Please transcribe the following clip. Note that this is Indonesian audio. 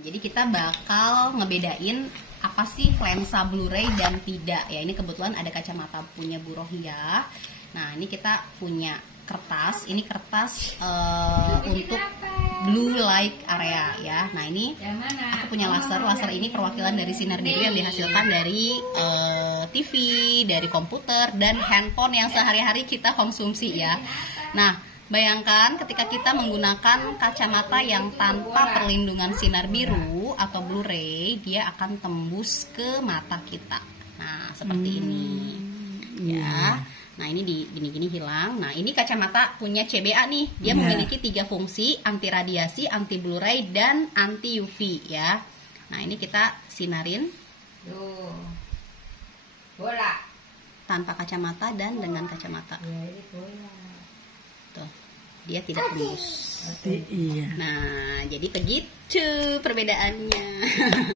Jadi kita bakal ngebedain apa sih lensa Blu-ray dan tidak ya. Ini kebetulan ada kacamata punya Bu Rohia. Nah ini kita punya kertas. Ini kertas untuk blue light area ya. Nah ini aku punya laser. Laser ini perwakilan dari sinar biru yang dihasilkan dari TV, dari komputer dan handphone yang sehari-hari kita konsumsi ya. Nah bayangkan ketika kita menggunakan kacamata yang tanpa perlindungan sinar biru atau Blu-ray, dia akan tembus ke mata kita. Nah, seperti ini. Ya. Nah, ini gini-gini hilang. Nah, ini kacamata punya CBA nih. Dia memiliki 3 fungsi, anti radiasi, anti Blu-ray dan anti UV ya. Nah, ini kita sinarin. Tuh. Bola. Tanpa kacamata dan dengan kacamata. Tuh, dia tidak tembus. Iya. Nah, jadi begitu perbedaannya.